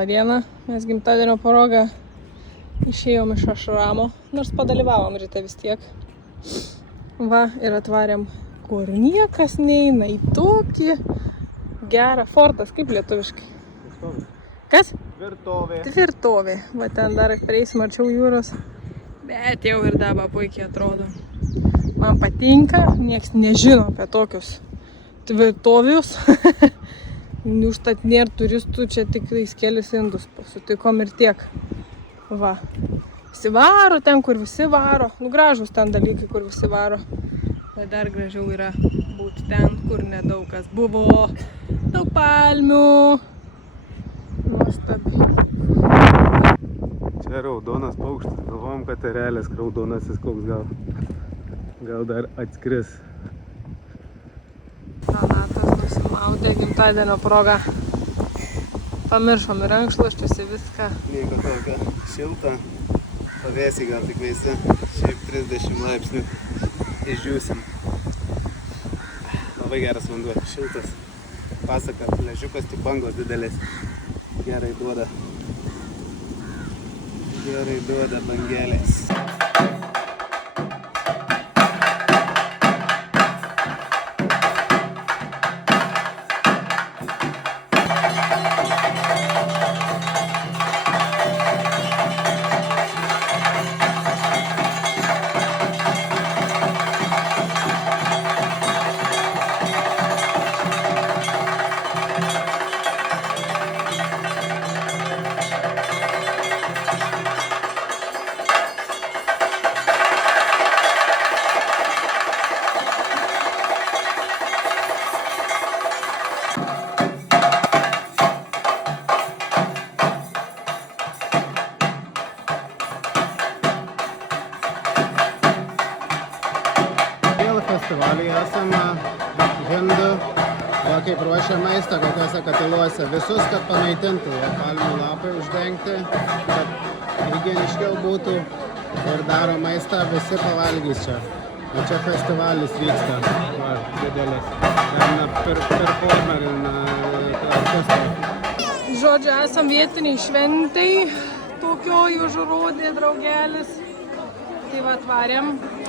Labą dieną, mes gimtadienio proga išėjom iš Ašramo, nors padalyvavom ryte vis tiek. Va, ir atvarėm, kur niekas neina, į tokį gerą fortas, kaip lietuviškai. Tvirtovė. Kas? Tvirtovė. Tvirtovė. Va, ten dar prieisim arčiau jūros, bet jau ir dabar puikiai atrodo. Man patinka, nieks nežino apie tokius tvirtovius. Užtat nėra turistų, čia tik kelis indus sutikom ir tiek. Va. Visi varo ten, kur visi varo. Nu, gražus ten dalykai, kur visi varo. Bet dar gražiau yra būti ten, kur nedaug kas buvo. Daug palmių. Nuostabiai. Čia raudonas paukštis. Galvom, kad erelės raudonasis koks gal dar atskris. Donatas nusimaudė gimtadienio proga. Pamiršom ir rankšluosčius ir viską. Nieko tokio šilta. Pavėsį gal tik visi. Šiaip 30 laipsnių išdžiūsim. Labai geras vanduo, šiltas. Pasaka, ležiukas, tik bangos didelės. Gerai duoda. Gerai duoda bangelės. Festivalyje esame hindų, kaip ruošia maistą kokiuose katiluose. Visus, kad pamaitintų, palmių lapai uždengti, kad higieniškiau būtų ir daro maistą, visi pavalgys čia. O čia festivalis vyksta, va, didelis. Performerina orkestrą. Žodžiu, esam vietiniai šventai, tokioj užrodė draugelis. Tai va atvarėm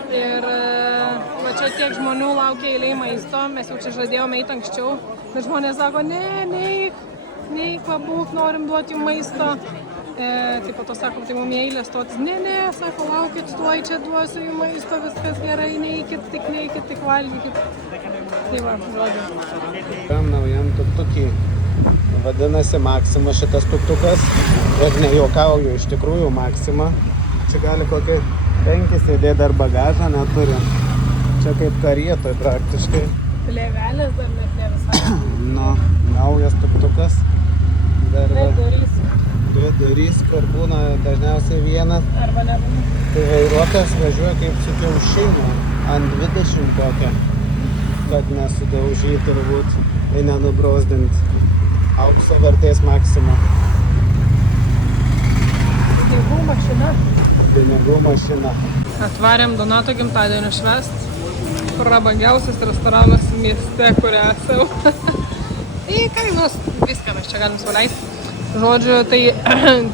ir va čia tiek žmonių laukia eilėj maisto, mes jau čia žadėjome eiti anksčiau, bet žmonės sako, neik, pabūk, norim duoti jums maisto. Tai po to sakom, tai mums eilė stotis, ne, sako, laukit, tuoj čia duosiu jums maisto, viskas gerai, neikit, tik valgykit. Tai va, žodžiu. Naujam tuktukį. Vadinasi Maxima šitas tuktukas ir nejuokauju, iš tikrųjų Maxima. Čia gali kokį 5 sėdėti, dar bagažą neturi. Čia kaip karietoj praktiškai. Plėvelės dar net ne visai. Nu, naujas tuktukas. Dar Dvi durys, kur būna dažniausiai vienas. Arba nebūna. Tai vairuotojas važiuoja kaip su kiaušiniu ant 20 kokią. Kad nesudaužyti turbūt ir nenubrausdinti. Aukso vertės Maxima. Pinigų mašina. Atvarėm Donato gimtadienio švęst. Prabangiausias restoranas mieste, kur esau. Tai kainos, viską mes čia galim suleisti. Žodžiu, tai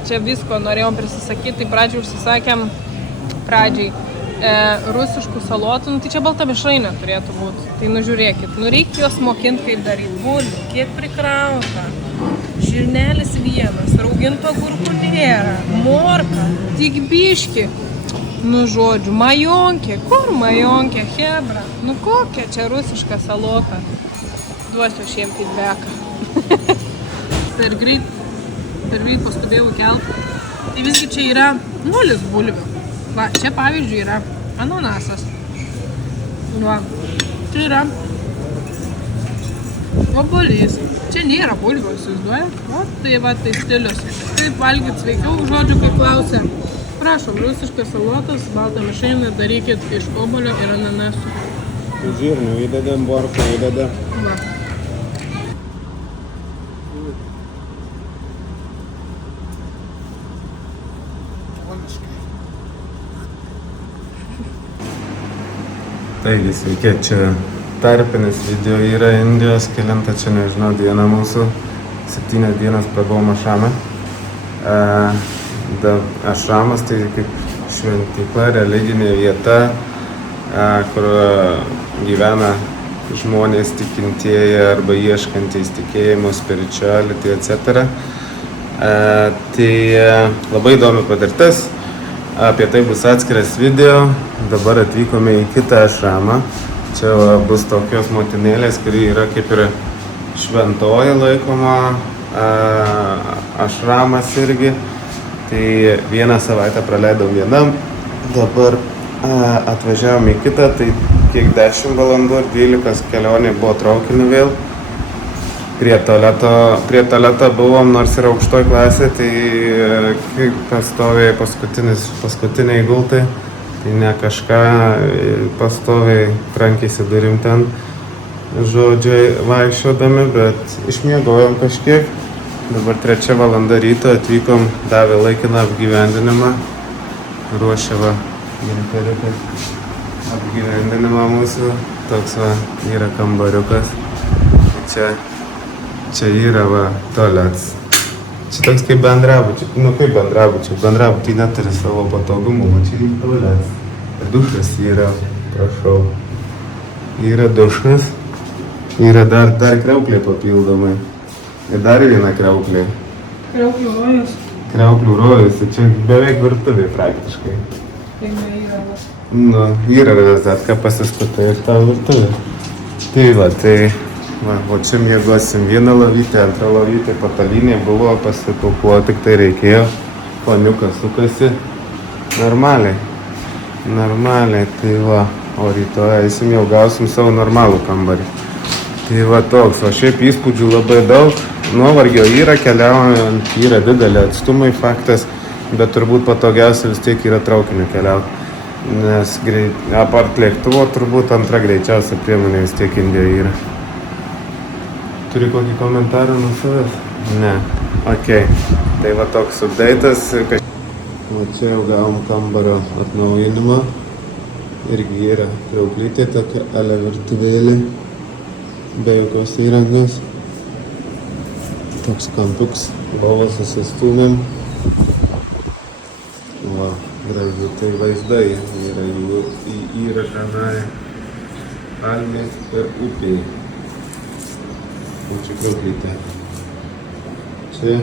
čia visko norėjom prisisakyti. Tai pradžiai užsisakėm rusiškų salotų. Tai čia balta mišrainė turėtų būti. Tai nužiūrėkit. Reikia juos mokinti, kaip daryti. Bulvių, kiek prikrauta. Žirnelis vienas, rauginto agurkų nėra, morka, tik biški. Nu žodžiu, majonkė, kur majonkė, hebra, nu kokia čia rusiška salota. Duosiu šiem feedbacką. per greit pastubėjau kelt. Tai visgi čia yra 0 bulvių. Va, čia pavyzdžiui yra ananasas. Va, čia yra obuolys. Čia nėra bulvių, įsivaizduojat? O, tai va, tai stilius. Kaip valgyt sveikiau, žodžiu, kaip klausia. Prašom, rusiškas salotas, baltą mišrainę darykit iš obuolio ir ananasų. Žirnių įdedam, morkų įdedam. Va. Taigi, sveiki, čia tarpinis video yra Indijos, kelintą čia nežinau dieną mūsų, 7 dienas prabuvom Ašrame. Ašramas tai kaip šventykla, religinė vieta, kur gyvena žmonės tikintieji arba ieškantys tikėjimo, spirituality, etc. Tai labai įdomi patirtis, apie tai bus atskiras video. Dabar atvykome į kitą ašramą. Čia bus tokios motinėlės, kuri yra kaip ir šventoji laikoma, ašramas irgi. Tai vieną savaitę praleidau vienam, dabar atvažiavom į kitą, tai kiek 10 valandų ir 12 kelionė buvo traukiniu vėl. Prie tualeto buvom, nors yra aukštoj klasė, tai kaip pastoviai paskutiniai gultai, tai ne kažką pastoviai trankėsi durim ten, žodžiai vaikščiodami, bet išmiegojom kažkiek. Dabar 3 valanda ryto atvykom, davė laikiną apgyvendinimą, ruošė va apgyvendinimą mūsų, toks va yra kambariukas, čia yra va tualetas. Čia toks kaip bendrabučiai, kaip bendrabučiai neturi savo patogumų, o čia yra tualetas. Dušas yra, prašau, yra dušas, yra dar kriauklė papildomai. Ir dar viena kriauklė. Kriauklių rojus. Kriauklių rojus, čia beveik virtuvė praktiškai. Tai yra. Nu, yra rozetka, pasistatai ir tau virtuvė. Tai va, o čia miegosim vieną lovytę, antrą lovytę, patalynė buvo, pasitaupuo, tik tai reikėjo. Poniukas sukasi. Normaliai, tai va, o rytoj eisim jau gausim savo normalų kambarį. Tai va toks, o šiaip įspūdžių labai daug. Nuovargio yra, keliaujant yra didelė atstumai, faktas, bet turbūt patogiausia vis tiek yra traukiniu keliauti. Nes apart lėktuvo turbūt antra greičiausia priemonė vis tiek Indija yra. Turi kokį komentarą nuo savęs? Ne. Okei. Tai va toks update'as. O čia jau gavom kambario atnaujinimą. Irgi yra kriauklytė, tokia ale virtuvėlė. Be jokios įrangos. Toks kampuks, lovą susistūmėm. Va, gražu, tai vaizdai yra tenai palmės per upį. O čia kriauklytė. Čia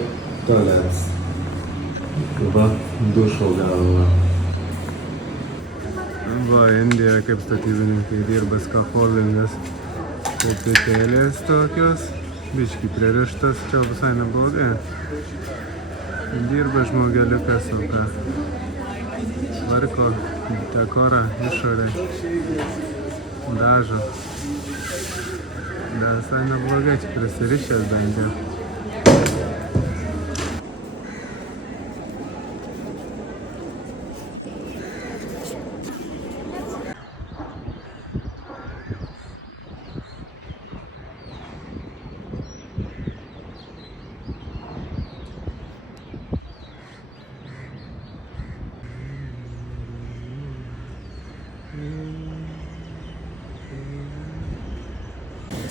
tualetas. Va, dušo galva. Va, Indija kaip statybininkai dirba skafoldingas kopėtėlės tokios. Biški pririštas, čia visai neblogai. Dirba žmogeliukas, o ką tvarko dekorą išorę, dažo. Da, visai neblogai, čia prisirišęs bent jau.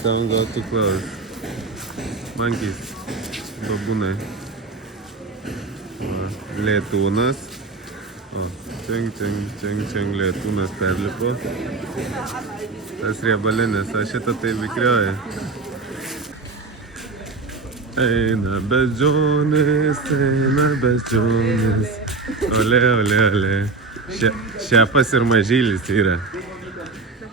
Don't go too close. Monkeys, babūnai. Lėtūnas. O, čeng, lėtūnas perlipo. Tas riebalinis, o šitą tai vikrioja. Eina beždžionės. Ole. Šefas ir mažylis yra.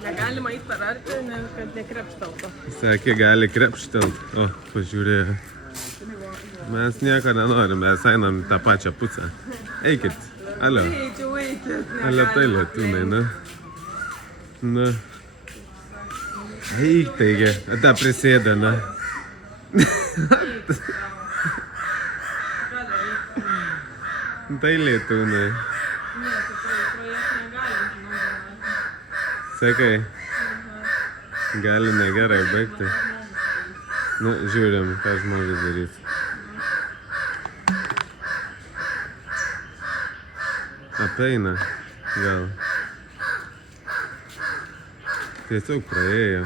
Negalima įt per arti, kad nekrepšteltų. Sakė, gali krepštelt. O, pažiūrėjo. Mes nieko nenorim, mes einam tą pačią pusę. Eikit. Alio. Alio, tai lėtūnai, na. Eik, taigi. Da prisėda, na. Tai lėtūnai. Sakai, gali negerai baigti. Nu, žiūrim, ką žmogus darys. Apeina, gal. Tiesiog praėjo.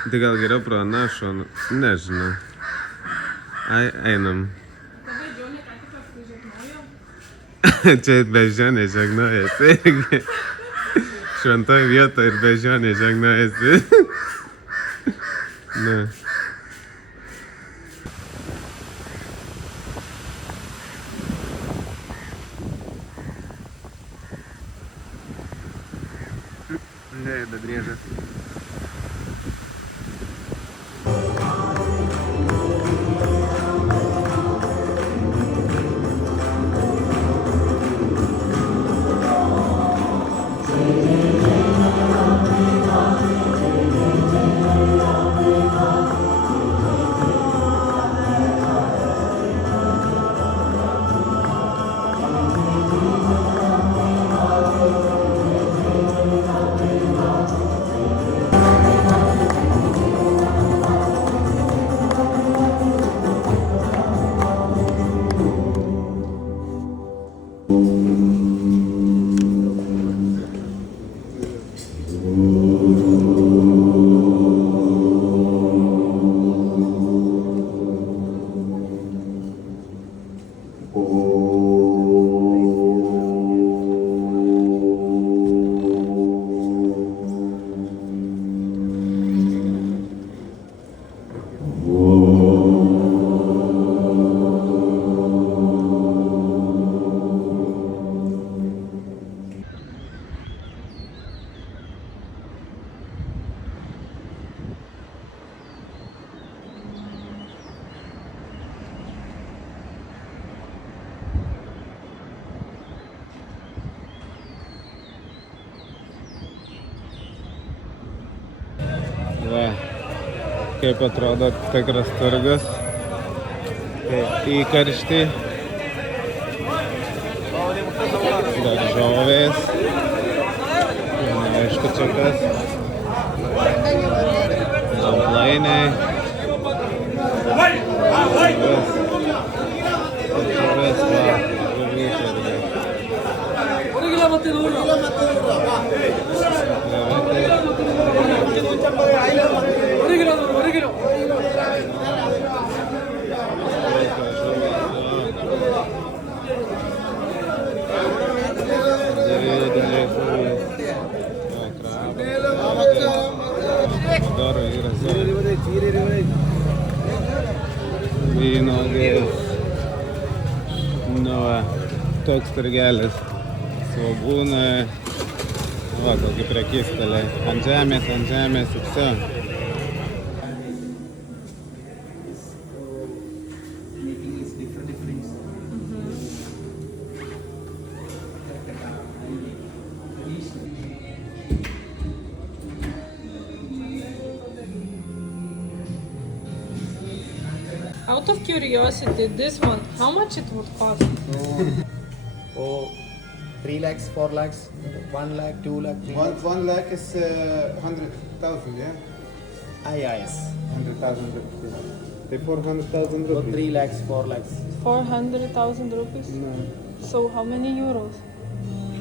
Tai gal geriau pro aną šoną, nežinau. Ai, einam. Čia bežionė žegnojasi irgi. Šventoj vietoje ir bežionė žegnojasi. Ne. Ne, bet driežas. Va, kaip atrodo tikras turgus. Taip, įkaršti. Daržovės. Neaišku čia kas. Žamplainiai. Žuvis, va. Žuvis irgi. Vynuogės. Nu va, toks turgelis. Svogūnai. Va, kokį prekystalį. Ant žemės ir все. Out of curiosity, this one, how much it would cost? Oh, 3 lakhs, 4 lakhs, 1 lakh, 2 lakh, 3 lakhs. 1 lakh is 100,000, yeah? Yes. 100,000 rupees. The 400,000 So rupees. 3 lakhs, 4 lakhs. 400,000 rupees? No, So how many euros?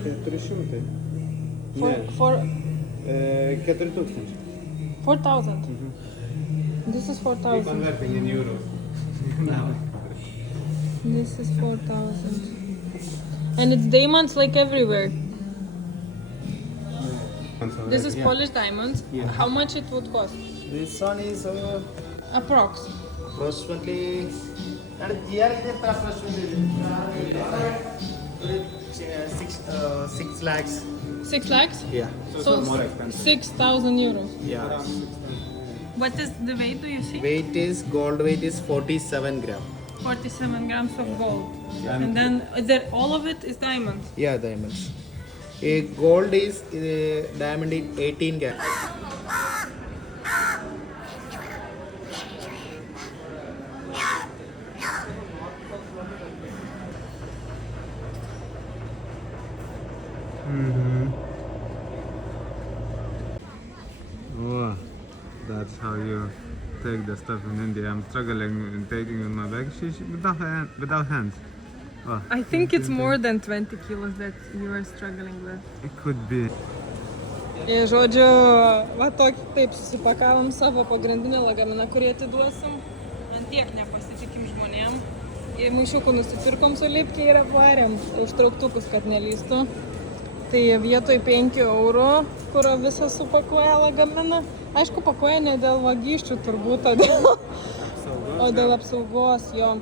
300. For, Ne, for 4,000. 4,000? This is We 4,000. converting in euros. This is 4,000. And it's diamonds like everywhere. This is polished diamonds. Yeah. How much it would cost? This one is Approx. approximately. And here is approximately 6 lakhs. 6 lakhs? Yeah. So 6,000 euros. Yeah. What is the weight, do you see? Weight is gold weight is 47 gram. 47 grams of gold. And then there, all of it is diamonds. Yeah, diamonds. A gold is diamond is 18 gram. Oh, that's how you take the stuff in India. I'm struggling in taking in my bag without hands. Oh, I think it's more than 20 kilos that you are struggling with. it could be. Ir žodžiu, va tokį taip susipakavom savo pagrindinę lagaminą, kurį atiduosim. Ant tiek nepasitikim žmonėm. Ir maišiukų nusipirkom su lipkiai ir apvarėm užtrauktukus, kad nelystų. Tai vietoj 5 eurų, kurio visą supakuoja lagaminą. Aišku, pakuoja ne dėl vagysčių turbūt, o dėl apsaugos jo.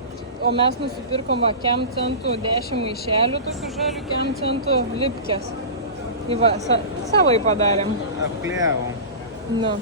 O mes nusipirkom va kem centų 10 maišelių, tokių žalių kem centų lipkės. Tai va, savai padarėm. Apklijau. Nu.